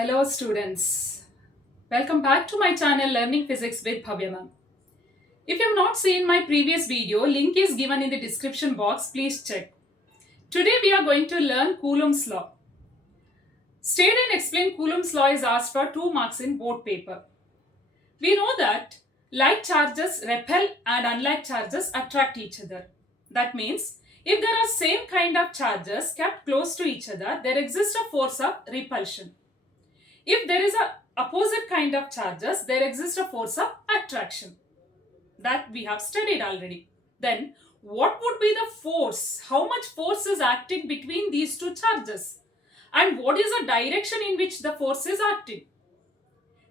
Hello students, welcome back to my channel Learning Physics with Bhavya ma'am. If you have not seen my previous video, link is given in the description box, please check. Today we are going to learn Coulomb's law. State and explain Coulomb's law is asked for 2 marks in board paper. We know that like charges repel and unlike charges attract each other. That means if there are same kind of charges kept close to each other, there exists a force of repulsion. If there is a opposite kind of charges, there exists a force of attraction. That we have studied already. Then, what would be the force? How much force is acting between these two charges? And what is the direction in which the force is acting?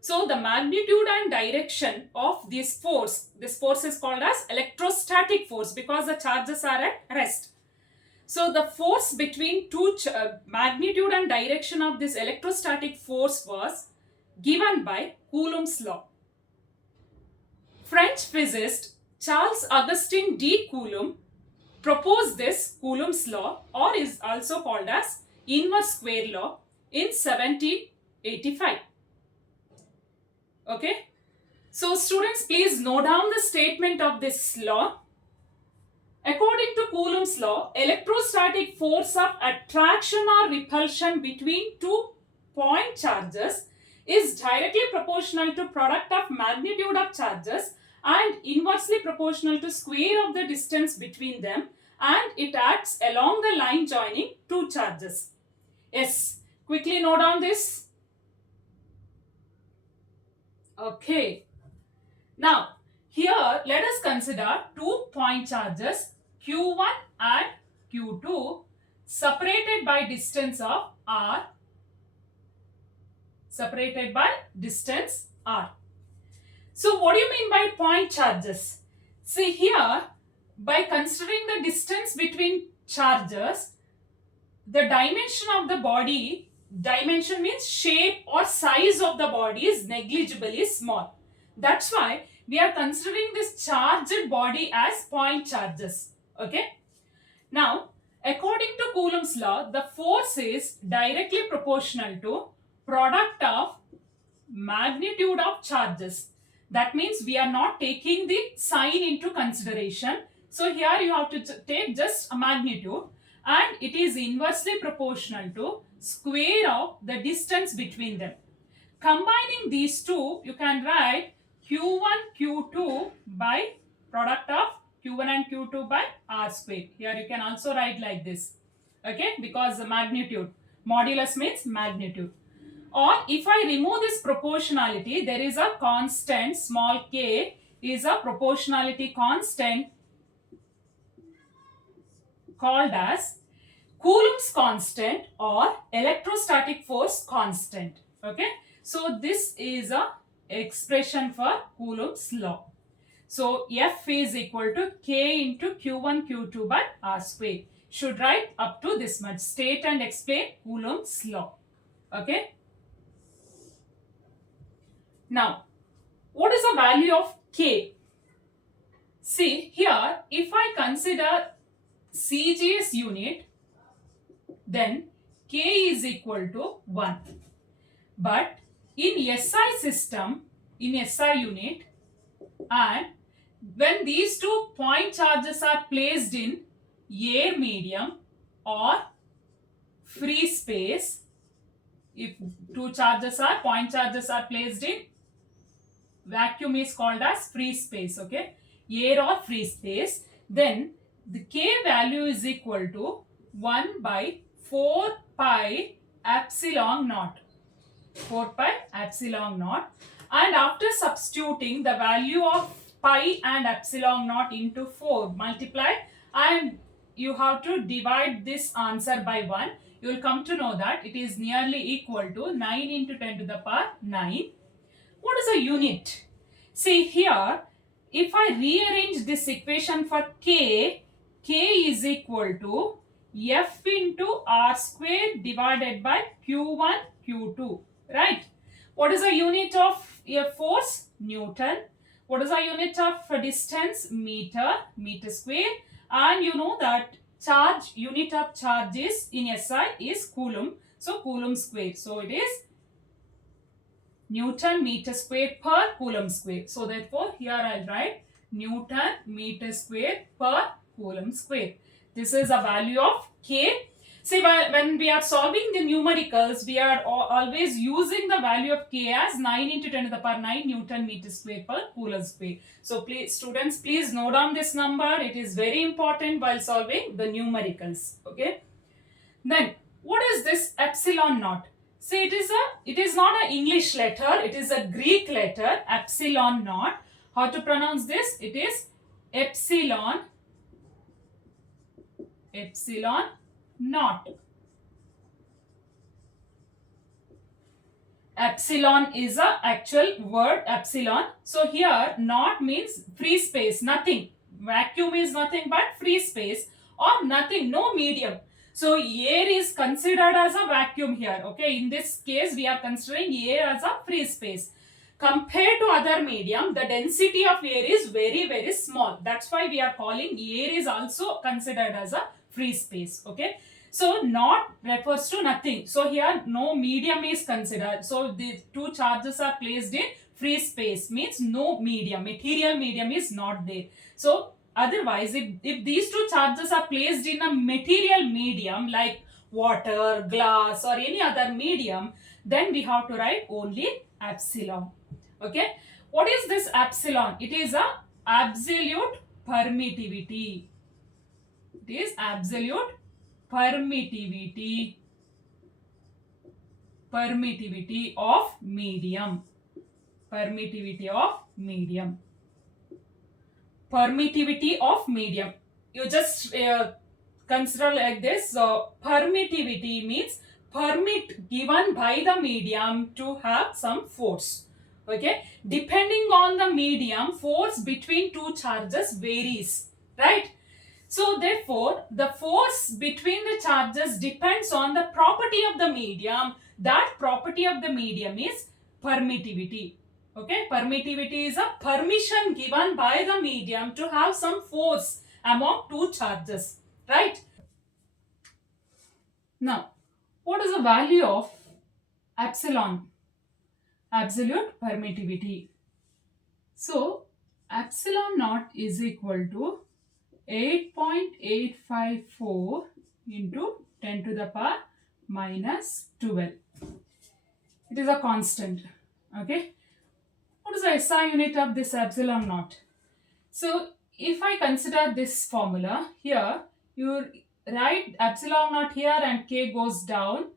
So, the magnitude and direction of this force is called as electrostatic force because the charges are at rest. So the force between magnitude and direction of this electrostatic force was given by Coulomb's law. French physicist Charles Augustin de Coulomb proposed this Coulomb's law, or is also called as inverse square law, in 1785. Okay. So students, please note down the statement of this law. According to Coulomb's law, electrostatic force of attraction or repulsion between two point charges is directly proportional to product of magnitude of charges and inversely proportional to square of the distance between them, and it acts along the line joining two charges. Yes, quickly note down this. Okay. Now, here let us consider 2 point charges Q1 and Q2 separated by distance of R. Separated by distance R. So what do you mean by point charges? See here, by considering the distance between charges, the dimension of the body, dimension means shape or size of the body, is negligibly small. That's why we are considering this charged body as point charges. Okay. Now, according to Coulomb's law, the force is directly proportional to product of magnitude of charges. That means we are not taking the sign into consideration. So here you have to take just a magnitude, and it is inversely proportional to square of the distance between them. Combining these two, you can write Q1 Q2 by product of Q1 and Q2 by R square. Here you can also write like this. Okay, because the magnitude, modulus means magnitude. Or if I remove this proportionality, there is a constant, small k is a proportionality constant called as Coulomb's constant or electrostatic force constant. Okay, so this is a expression for Coulomb's law. So F is equal to K into Q1 Q2 by R square. Should write up to this much. State and explain Coulomb's law. Okay. Now, what is the value of K? See here, if I consider CGS unit, then K is equal to 1. But in SI system, in SI unit, and when these 2 point charges are placed in air medium or free space, if 2 point charges are placed in vacuum, is called as free space, okay, air or free space, then the K value is equal to 1 by 4 pi epsilon naught. 4 pi epsilon naught. And after substituting the value of pi and epsilon naught into 4, multiply, and you have to divide this answer by 1. You will come to know that it is nearly equal to 9 into 10 to the power 9. What is a unit? See here, if I rearrange this equation for K, K is equal to F into R square divided by Q1 Q2, right? What is the unit of a force? Newton. What is the unit of distance? Meter, meter square. And you know that charge, unit of charge is in SI is Coulomb. So Coulomb square. So it is Newton meter square per coulomb square. So therefore here I'll write Newton meter square per coulomb square. This is a value of K. See, when we are solving the numericals, we are always using the value of K as 9 into 10 to the power 9 Newton meter square per coulomb square. So please, students, please note down this number. It is very important while solving the numericals. Okay. Then what is this epsilon naught? See, it is not an English letter, it is a Greek letter, epsilon naught. How to pronounce this? It is epsilon naught. Epsilon is a actual word, epsilon. So here naught means free space, nothing. Vacuum is nothing but free space or nothing, no medium. So air is considered as a vacuum here. Okay, in this case we are considering air as a free space. Compared to other medium, the density of air is very small. That's why we are calling air is also considered as a free space. Okay. So naught refers to nothing. So here no medium is considered. So the two charges are placed in free space, means no medium. Material medium is not there. So otherwise, if these two charges are placed in a material medium like water, glass or any other medium, then we have to write only epsilon. Okay. What is this epsilon? It is a absolute permittivity. It is absolute permittivity of medium. Permittivity of medium. You just consider like this. So permittivity means permit given by the medium to have some force. Okay, depending on the medium, force between two charges varies, right? So therefore, the force between the charges depends on the property of the medium. That property of the medium is permittivity. Okay, permittivity is a permission given by the medium to have some force among two charges, right? Now, what is the value of epsilon? Absolute permittivity. So, epsilon naught is equal to 8.854 into 10 to the power minus 12. It is a constant. Okay. What is the SI unit of this epsilon naught? So, if I consider this formula here, you write epsilon naught here and K goes down.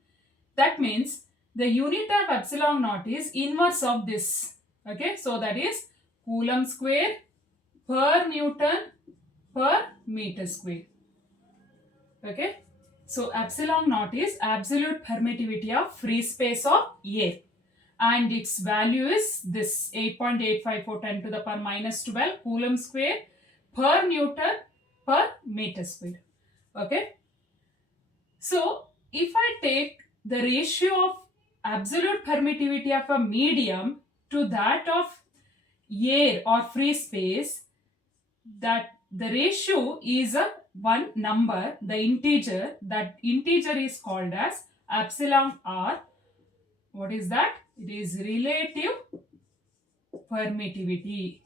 That means the unit of epsilon naught is inverse of this. Okay. So, that is Coulomb square per Newton per meter square. Okay. So epsilon naught is absolute permittivity of free space of air. And its value is this 8.854 10 to the power minus 12 Coulomb square per Newton per meter square. Okay. So if I take the ratio of absolute permittivity of a medium to that of air or free space, that the ratio is a one number, the integer. That integer is called as epsilon r. What is that? It is relative permittivity.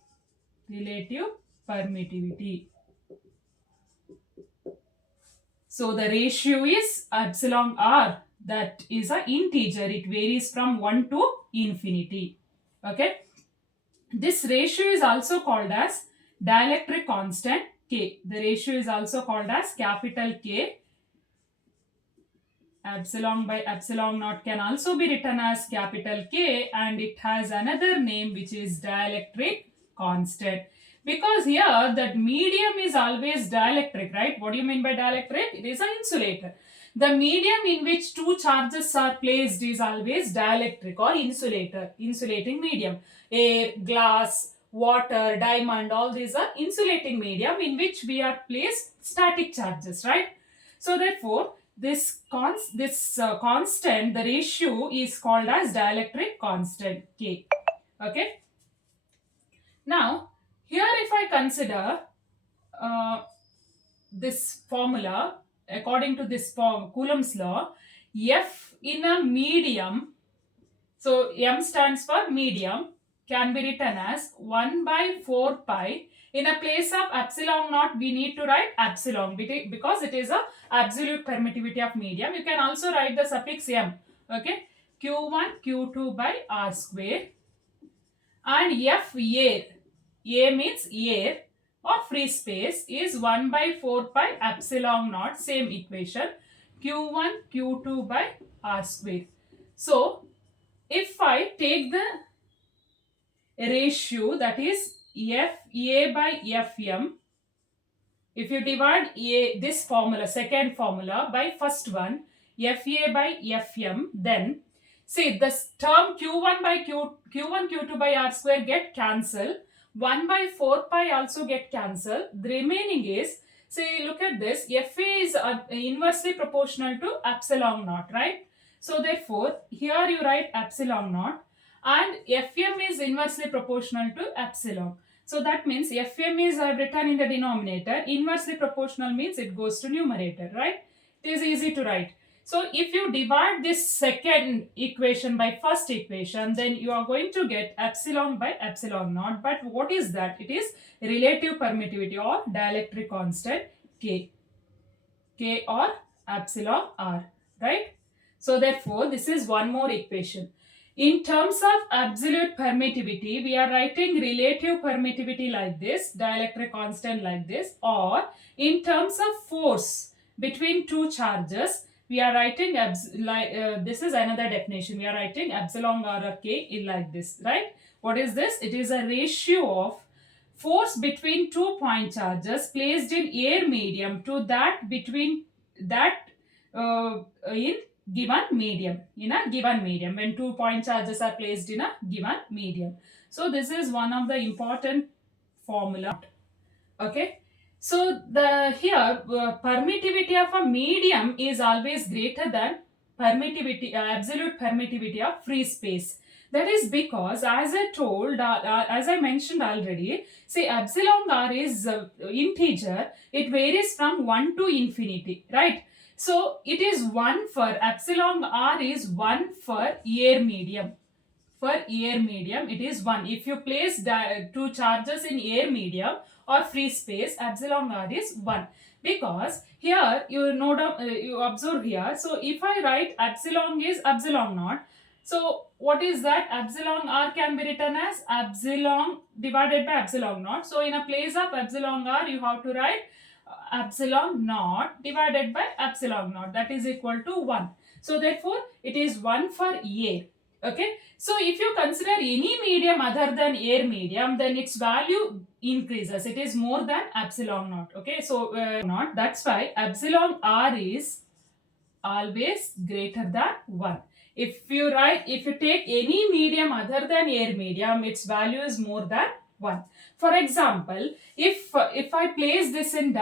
So the ratio is epsilon r. That is an integer. It varies from 1 to infinity. Okay. This ratio is also called as dielectric constant K. The ratio is also called as capital K. Epsilon by epsilon naught can also be written as capital K, and it has another name which is dielectric constant. Because here that medium is always dielectric, right? What do you mean by dielectric? It is an insulator. The medium in which two charges are placed is always dielectric or insulating medium. Air, glass, water, diamond, all these are insulating medium in which we are placed static charges, right? So therefore, this constant, the ratio is called as dielectric constant K. Okay. Now, here if I consider this formula, according to this Coulomb's law, F in a medium, So m stands for medium, can be written as 1 by 4 pi. In a place of epsilon naught, we need to write epsilon because it is a absolute permittivity of medium. You can also write the suffix m. Okay, q1 q2 by r square, and f air, a means air or free space, is 1 by 4 pi epsilon naught, same equation, q1 q2 by r square. So if I take the ratio, that is fa by fm, if you divide this formula, second formula, by first one, fa by fm, then see this term q1 by q1 q2 by r square get cancelled, 1 by 4 pi also get cancelled. The remaining is, see, look at this, fa is inversely proportional to epsilon naught, right? So therefore here you write epsilon naught, and fm is inversely proportional to epsilon. So that means fm is written in the denominator, inversely proportional means it goes to numerator, right? It is easy to write. So if you divide this second equation by first equation, then you are going to get epsilon by epsilon naught. But what is that? It is relative permittivity or dielectric constant K or epsilon R, right? So therefore this is one more equation. In terms of absolute permittivity, we are writing relative permittivity like this, dielectric constant like this, or in terms of force between two charges, we are writing this is another definition. We are writing epsilon r or k in like this, right? What is this? It is a ratio of force between two point charges placed in air medium to that between that in given medium, when 2 point charges are placed in a given medium. So this is one of the important formula. Okay, so the here permittivity of a medium is always greater than absolute permittivity of free space. That is because, as I told, as I mentioned already, say epsilon r is integer. It varies from 1 to infinity, right? So it is 1 for epsilon r is 1 for air medium. For air medium, it is 1. If you place two charges in air medium or free space, epsilon r is 1. Because here you you observe here. So if I write epsilon is epsilon naught, so what is that? Epsilon r can be written as epsilon divided by epsilon naught. So in a place of epsilon r, you have to write epsilon naught divided by epsilon naught, that is equal to 1. So therefore it is 1 for air. Okay, so if you consider any medium other than air medium, then its value increases. It is more than epsilon naught. Okay, so naught, that's why epsilon r is always greater than 1. If you take any medium other than air medium, its value is more than 1. For example, if I place this in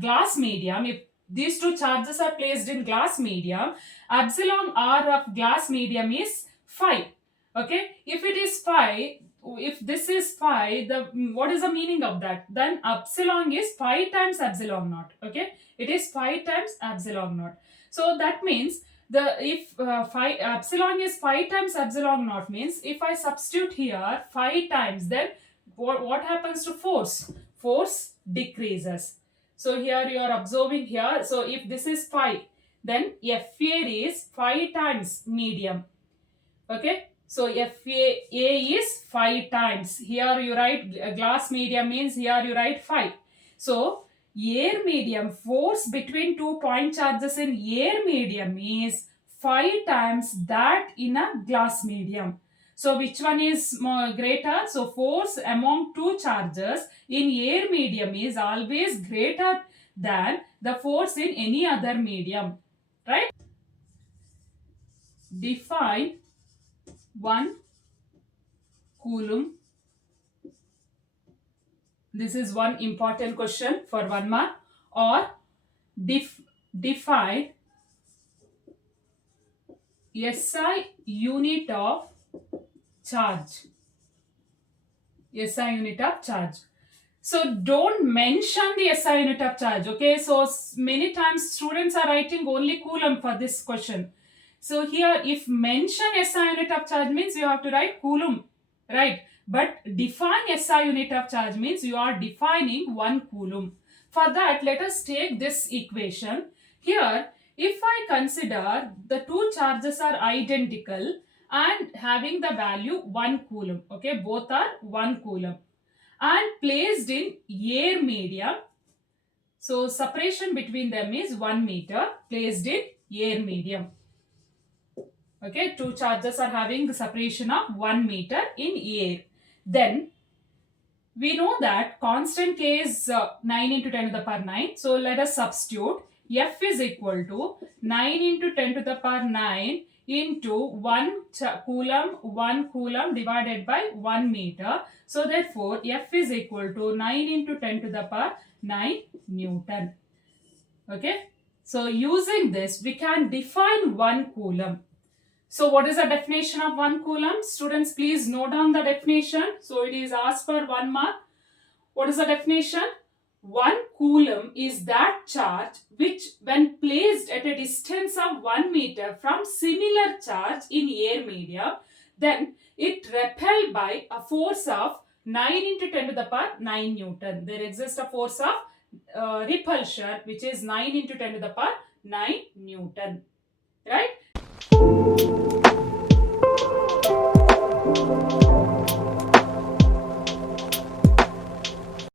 glass medium, if these two charges are placed in glass medium, epsilon r of glass medium is 5. Okay, if it is 5, if this is 5, what is the meaning of that? Then epsilon is 5 times epsilon naught. Okay, it is 5 times epsilon naught. So that means if epsilon is 5 times epsilon naught, means if I substitute here 5 times, then what happens to force? Force decreases. So here you are observing here. So if this is 5, then FA is 5 times medium. Okay, so FA is 5 times. Here you write glass medium means here you write 5. So air medium, force between 2 point charges in air medium is 5 times that in a glass medium. So which one is more greater? So force among two charges in air medium is always greater than the force in any other medium, right? Define 1 coulomb. This is one important question for 1 mark. Or define SI unit of charge. SI unit of charge. So don't mention the SI unit of charge. Okay, so many times students are writing only coulomb for this question. So here, if mention SI unit of charge means you have to write coulomb, right? But define SI unit of charge means you are defining 1 coulomb. For that, let us take this equation. Here, if I consider the two charges are identical and having the value 1 coulomb, okay, both are 1 coulomb, and placed in air medium. So separation between them is 1 meter, placed in air medium. Okay, two charges are having the separation of 1 meter in air. Then we know that constant K is 9 into 10 to the power 9. So let us substitute. F is equal to 9 into 10 to the power 9 into 1 coulomb divided by 1 meter. So therefore F is equal to 9 into 10 to the power 9 Newton. Okay. So using this we can define 1 coulomb. So what is the definition of 1 coulomb? Students, please note down the definition. So it is asked for 1 mark. What is the definition? 1 coulomb is that charge which when placed at a distance of 1 meter from similar charge in air medium, then it repelled by a force of 9 into 10 to the power 9 Newton. There exists a force of repulsion which is 9 into 10 to the power 9 Newton. Right?